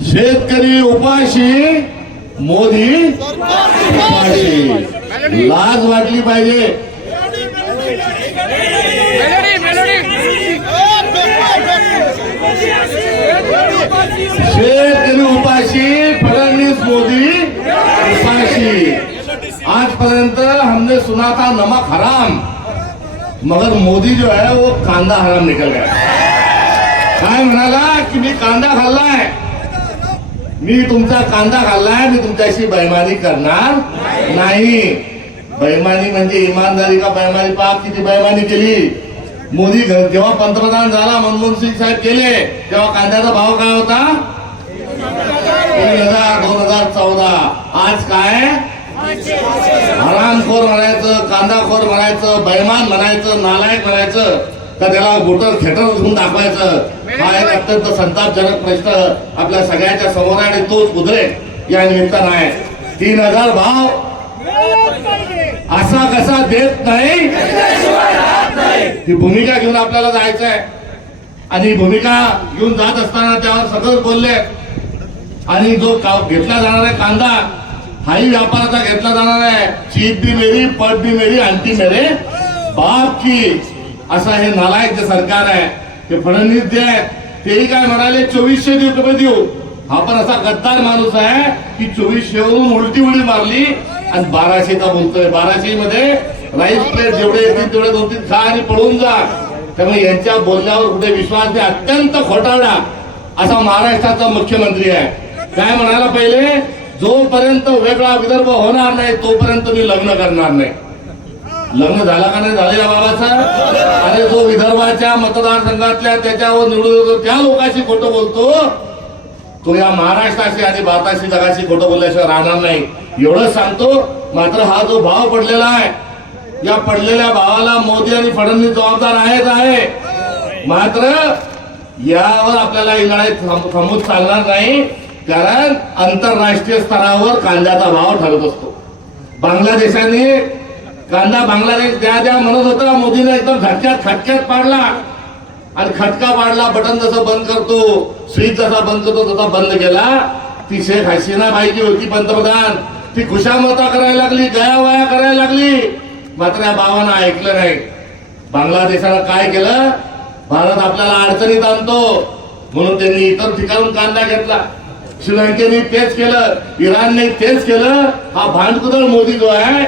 शेतकरी उपाशी, मोदी उपाशी। लाज वाटली पाहिजे। शेतकरी उपाशी, फडणवीस मोदी उपाशी। आजपर्यंत हमने सुना था नमक हराम, मगर मोदी जो है वो कांदा हराम निकल गया। काय म्हणाला की मी कांदा खाल्लाय, मी तुमचा कांदा खाल्लाय, मी तुमच्याशी बेईमानी करणार नाही। बेईमानी म्हणजे इमानदारी का बेईमानी? पाक किती बेईमानी केली। मोदी जेव्हा पंतप्रधान झाला, मनमोहन सिंग साहेब केले, तेव्हा कांद्याचा भाव काय होता? 3000, 2014। आज काय? हरामखोर म्हणायचं, कांदाखोर म्हणायचं, बेईमान म्हणायचं, नालायक म्हणायचं, तर त्याला बोटर खेटर घेऊन दाखवायचं। हा एक अत्यंत संतापजनक प्रश्न आपल्या सगळ्यांच्या समोर आहे आणि तोच उद्रेक या निमित्तानं आहे। 3000 भाव असा कसा देत नाही, ही भूमिका घेऊन आपल्याला जायचं आहे। आणि भूमिका घेऊन जात असताना त्यावर सगळं बोलले। आणि जो घेतला जाणार आहे कांदा, हाही व्यापाराचा घेतला जाणार आहे। चीप भी मेरी, पट भी मेरी, अंटी मेरे बाप की, असा हे नालायक जे सरकार आहे, ते फडणवीस जे आहे तेही काय म्हणाले 2400 रुपये देऊ। हा पण असा गद्दार माणूस आहे की 2400वरून उलटी उडी मारली आणि 1200चा बोलतोय। 1200 मध्ये राईस प्लेट जेवढे येतील तेवढे 2-3 खा आणि पळून जा। त्यामुळे यांच्या बोलण्यावर कुठे विश्वास नाही। अत्यंत खोटारडा असा महाराष्ट्राचा मुख्यमंत्री आहे। काय म्हणाला पहिले, जोपर्यंत वेगळा विदर्भ होणार नाही तोपर्यंत मी लग्न करणार नाही। लग्न झाला का नाही झालेला बाबाचा? अरे जो विदर्भाच्या मतदारसंघातल्या त्याच्यावर निवडून येतो त्या लोकांशी खोटं बोलतो, तो या महाराष्ट्राशी आणि भारताशी जगाशी खोटं बोलल्याशिवाय राहणार नाही, एवढंच सांगतो। मात्र हा जो भाव पडलेला आहे, या पडलेल्या भावाला मोदी आणि फडणवीस जबाबदार आहे। मात्र यावर आपल्याला ही लढाई थांबून चालणार नाही, कारण आंतरराष्ट्रीय स्तरावर कांद्याचा भाव ठरत असतो। बांगलादेशाने कांदा बांगलादेश द्या म्हणत होता, मोदीने एकदम खटक्यात पाडला आणि खटका पाडला। बटन जसं बंद करतो, स्विच जसा बंद करतो तसा बंद केला। ती शेख हसीना पाहिजे होती पंतप्रधान, ती खुशामता करायला लागली, गयावया करायला लागली, मात्र या भावानं ऐकलं नाही। बांगलादेशाला काय केलं, भारत आपल्याला अडचणीत आणतो म्हणून त्यांनी इतर ठिकाणून कांदा घेतला। श्रीलंकेने तेच केलं, इराणने तेच केलं। हा भांडकुदळ मोदी जो आहे,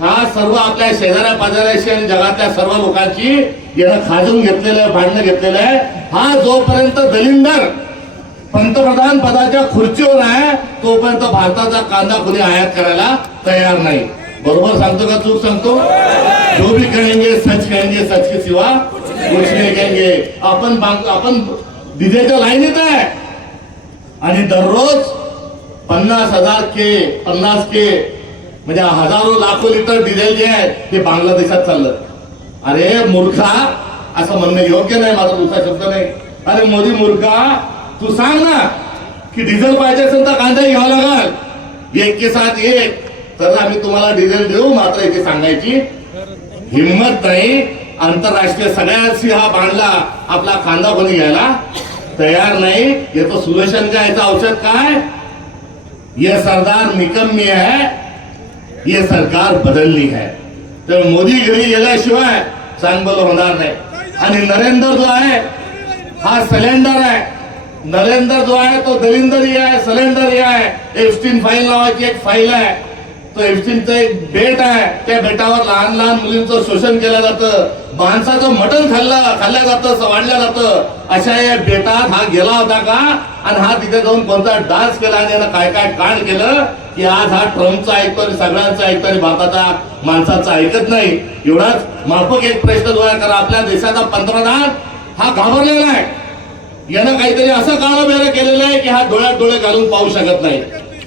हा सर्व आपल्या शेजाऱ्या पाजाऱ्याशी आणि जगातल्या सर्व लोकांची यानं खाजून घेतलेलं आहे, भांडणं घेतलेलं आहे। हा जोपर्यंत दलिंदर पंतप्रधान पदाच्या खुर्चीवर आहे तोपर्यंत भारताचा कांदा कोणी आयात करायला तयार नाही। बरोबर सांगतो का चूक सांगतो? जो भी कहेंगे सच कहेंगे, सच के सिवा कुछ नहीं कहेंगे। आपण डिझेलच्या लाईनीत आहे आणि दररोज 50,000 के म्हणजे हजारो लाखो लिटर डिझेल जे आहे ते बांगलादेशात चाललं। अरे मूर्खा, असं म्हणणं योग्य नाही, माझा दुसरा शब्द नाही। अरे मोदी मूर्खा, तू सांग ना की डिझेल पाहिजे असेल तर कांदा घ्यावा लागल, 1 के साथ 1, तर आम्ही तुम्हाला डिझेल देऊ। मात्र इथे सांगायची हिंमत नाही। आंतरराष्ट्रीय सगळ्यांशी हा बांधला, आपला कांदा कोणी घ्यायला तयार नाही। याचं सोल्युशन काय, याचं औषध काय? ये सरदार निकम्मी है, ये सरकार बदलनी है। तर मोदी घरी गेल्याशिवाय चांगलं होणार नाही। आणि नरेंद्र जो आहे हा सिलेंडर आहे, नरेंद्र जो आहे तो दलिंदर आहे, सिलेंडर आहे। एप्स्टीन फाईल नावाची एक फाईल आहे, तो एप्स्टीनचं एक बेट आहे, त्या बेटावर लहान लहान मुलींचं शोषण केलं जातं, माणसाचं मटण खाल्ल्या जातं, वाढल्या जातं। अशा या बेटात हा गेला होता का, आणि हा तिथे जाऊन कोणता डान्स केला आणि यानं काय काय कांड केलं की आज हा ट्रम्पचा ऐकतो आणि सगळ्यांचा ऐकतो आणि भारताचा माणसाचा ऐकत नाही। एवढाच माफक एक प्रश्न जो आहे, कारण आपल्या देशाचा पंतप्रधान हा घाबरलेला आहे। यानं काहीतरी असं काळं बेरं केलेलं आहे की हा डोळ्यात डोळे घालून पाहू शकत नाही,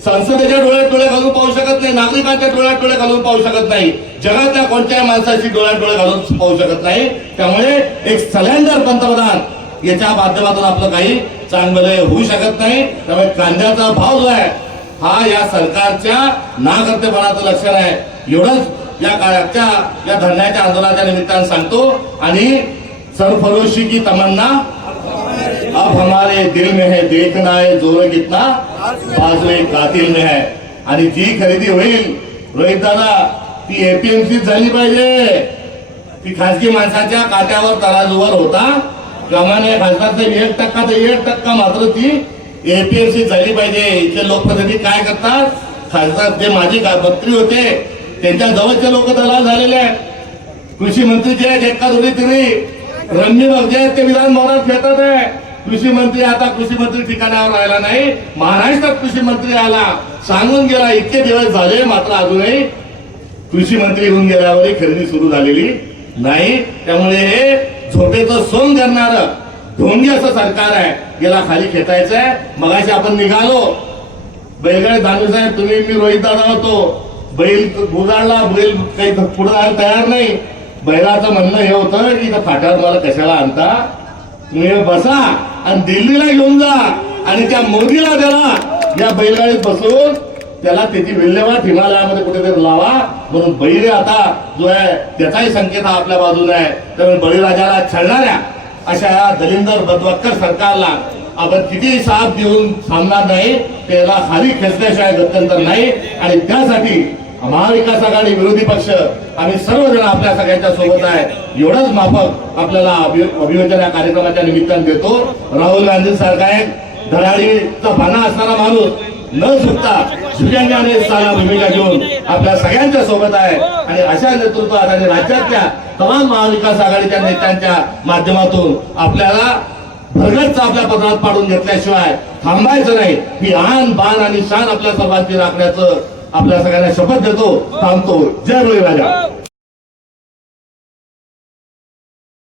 संसदेच्या डोळ्यात डोळे घालून पाहू शकत नाही, नागरिकांच्या डोळ्यात डोळे घालून पाहू शकत नाही, जगातल्या कोणत्याही माणसाची डोळ्यात डोळे घालून पाहू शकत नाही। त्यामुळे एक सिलेंडर पंतप्रधान याच्या माध्यमातून आपलं काही चांगलं होऊ शकत नाही। त्यामुळे कांद्याचा भाव जो आहे हा या सरकारच्या नाकर्तेपणाचं लक्षण आहे। एवढंच या धरण्याच्या आंदोलनाच्या निमित्तानं सांगतो। आणि सरफरोशी की तमन्ना अब हमारे दिल में है देखना है जोर कितना बाजू एक कातिल में है. आणि जी खरेदी होईल रोहित दादा ती एपीएमसी झाली पाहिजे. ती खासगी माणसाच्या खात्यावर तराजूवर होता कामा नये. खासदार साहेब 1% तर 1% मात्र ती एपीएमसी झाली पाहिजे. इथले लोकप्रतिनिधी काय करतात, खासदार जे माजी मंत्री होते त्यांच्या जवळचे लोक दलाल झालेले आहेत. कृषी मंत्री जे आहेत एका दोन्ही तरी रम्य जे आहेत ते विधान भवनात खेळतात आहे. कृषी मंत्री आता कृषी मंत्री ठिकाणावर राहिला नाही, महाराष्ट्रात कृषी मंत्री आला सांगून गेला. इतके दिवस झाले मात्र अजूनही कृषी मंत्री होऊन गेल्यावरही खरेदी सुरू झालेली नाही. त्यामुळे हे झोपेचं सोंग करणारं ढोंगी असं सरकार आहे, याला खाली खेचायचंय. मगाशी आपण निघालो बैलगाडी दानवे साहेब तुम्ही मी रोहित दादा होतो. बैल बुजाडला, बैल काही पुढे जायला तयार नाही. बैलाचं म्हणणं हे होतं की फाट्यावर मला कशाला आणता, तुम्ही बसा आणि दिल्लीला घेऊन जा आणि त्या मोदीला त्याला या बैलगाडीत बसून त्याला त्याची विल्हेवाट हिमालयामध्ये कुठेतरी लावा. म्हणून बैल आता जो आहे त्याचाही संकेत हा आपल्या बाजूने आहे. त्यामुळे बळीराजाला छळणाऱ्या अशा या दलिंदर बदवक्कर सरकारला आपण किती साथ देऊन थांबणार नाही. त्याला खाली खेचल्याशिवाय गत्यंतर नाही. आणि त्यासाठी महाविकास आघाडी विरोधी पक्ष आम्ही सर्वजण आपल्या सगळ्यांच्या सोबत आहे. एवढंच माफक आपल्याला अभिवादन या कार्यक्रमाच्या निमित्तानं देतो. राहुल गांधी सारखा एक धडाडीचा पाना असणारा माणूस न चुकता सुजन्याने साला भूमिका घेऊन आपल्या सगळ्यांच्या सोबत आहे. आणि अशा नेतृत्वात आणि राज्यातल्या तमाम महाविकास आघाडीच्या नेत्यांच्या माध्यमातून आपल्याला भरगच्च आपल्या पदरात पाडून घेतल्याशिवाय थांबायचं नाही. ही आन बाण आणि शान आपल्या सर्वांची राखण्याचं आपल्या सगळ्यांना शपथ देतो. थांबतो. जय बळीराजा.